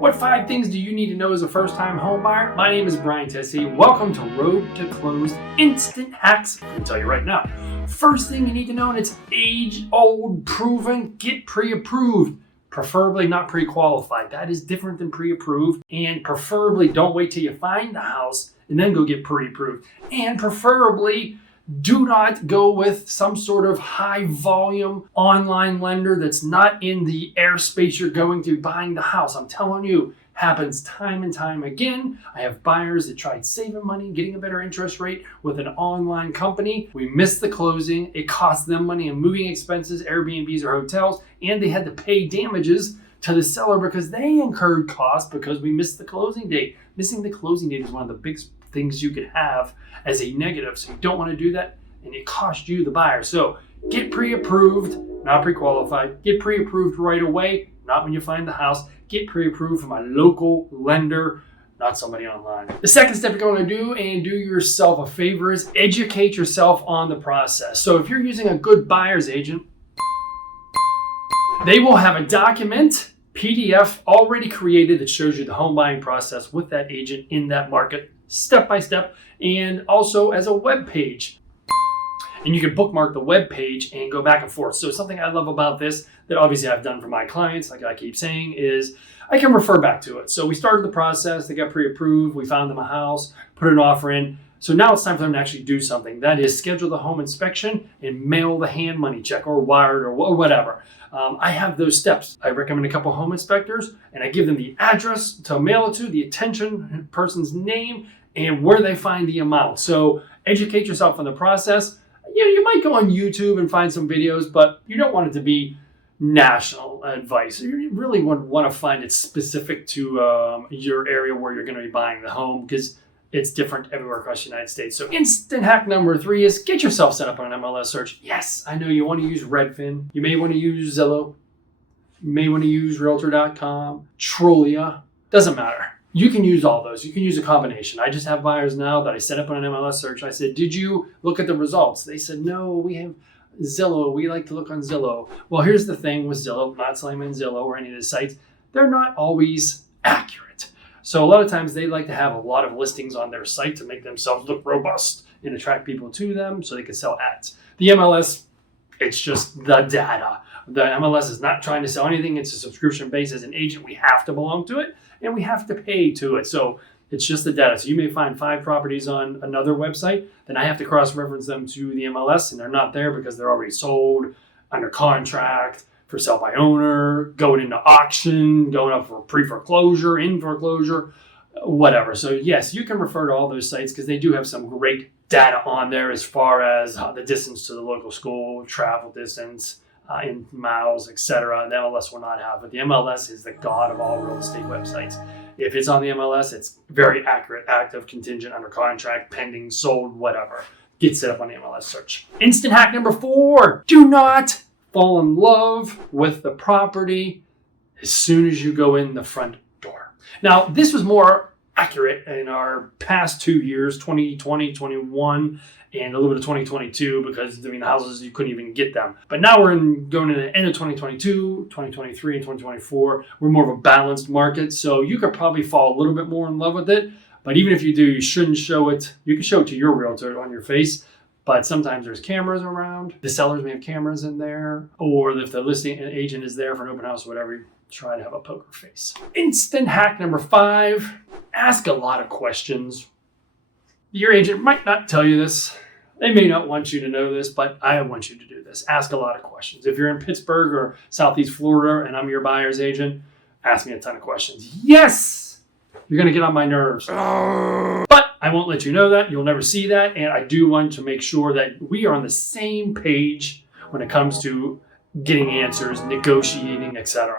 What 5 things do you need to know as a first-time home buyer? My name is Brian Teyssier. Welcome to Road to Close Instant Hacks. I can tell you right now. First thing you need to know, and it's age-old proven, get pre-approved. Preferably not pre-qualified. That is different than pre-approved. And preferably don't wait till you find the house and then go get pre-approved. And preferably do not go with some sort of high volume online lender that's not in the airspace you're going to buying the house. I'm telling you, happens time and time again. I have buyers that tried saving money, getting a better interest rate with an online company. We missed the closing. It cost them money in moving expenses, Airbnbs or hotels, and they had to pay damages to the seller because they incurred costs because we missed the closing date. Missing the closing date is one of the big things you could have as a negative. So you don't want to do that, and it costs you, the buyer. So get pre-approved, not pre-qualified. Get pre-approved right away, not when you find the house. Get pre-approved from a local lender, not somebody online. The second step you're going to do, and do yourself a favor, is educate yourself on the process. So if you're using a good buyer's agent, they will have a document, PDF already created that shows you the home buying process with that agent in that market, step by step, and also as a web page. And you can bookmark the web page and go back and forth. So something I love about this that obviously I've done for my clients, like I keep saying, is I can refer back to it. So we started the process, they got pre-approved, we found them a house, put an offer in. So now it's time for them to actually do something. That is schedule the home inspection and mail the hand money check or wired or whatever. I have those steps. I recommend a couple home inspectors and I give them the address to mail it to, the attention person's name, and where they find the amount. So educate yourself on the process. You might go on YouTube and find some videos, but you don't want it to be national advice. You really want to find it specific to your area where you're going to be buying the home, because it's different everywhere across the United States. So instant hack number 3 is get yourself set up on an MLS search. Yes, I know you want to use Redfin. You may want to use Zillow. You may want to use Realtor.com, Trulia. Doesn't matter. You can use all those. You can use a combination. I just have buyers now that I set up on an MLS search. I said, did you look at the results? They said, no, we have Zillow. We like to look on Zillow. Well, here's the thing with Zillow, not slamming Zillow or any of the sites. They're not always accurate. So a lot of times they like to have a lot of listings on their site to make themselves look robust and attract people to them so they can sell ads. The MLS, it's just the data. The MLS is not trying to sell anything. It's a subscription base. As an agent, we have to belong to it and we have to pay to it. So it's just the data. So you may find 5 properties on another website, then I have to cross-reference them to the MLS, and they're not there because they're already sold, under contract, for sale by owner, going into auction, going up for pre-foreclosure, in foreclosure, whatever. So yes, you can refer to all those sites because they do have some great data on there as far as the distance to the local school, travel distance, in miles, etc. The MLS will not have, but the MLS is the god of all real estate websites. If it's on the MLS, it's very accurate, active, contingent, under contract, pending, sold, whatever. Get set up on the MLS search. Instant hack number 4, do not fall in love with the property as soon as you go in the front door. Now, this was more accurate in our past 2 years, 2020, 21, and a little bit of 2022, because the houses, you couldn't even get them. But now we're going to the end of 2022, 2023, and 2024. We're more of a balanced market, so you could probably fall a little bit more in love with it. But even if you do, you shouldn't show it. You can show it to your realtor on your face, but sometimes there's cameras around. The sellers may have cameras in there, or if the listing agent is there for an open house, whatever, try to have a poker face. Instant hack number 5, ask a lot of questions. Your agent might not tell you this. They may not want you to know this, but I want you to do this. Ask a lot of questions. If you're in Pittsburgh or Southeast Florida and I'm your buyer's agent, ask me a ton of questions. Yes! You're going to get on my nerves. But I won't let you know that. You'll never see that. And I do want to make sure that we are on the same page when it comes to getting answers, negotiating, etc.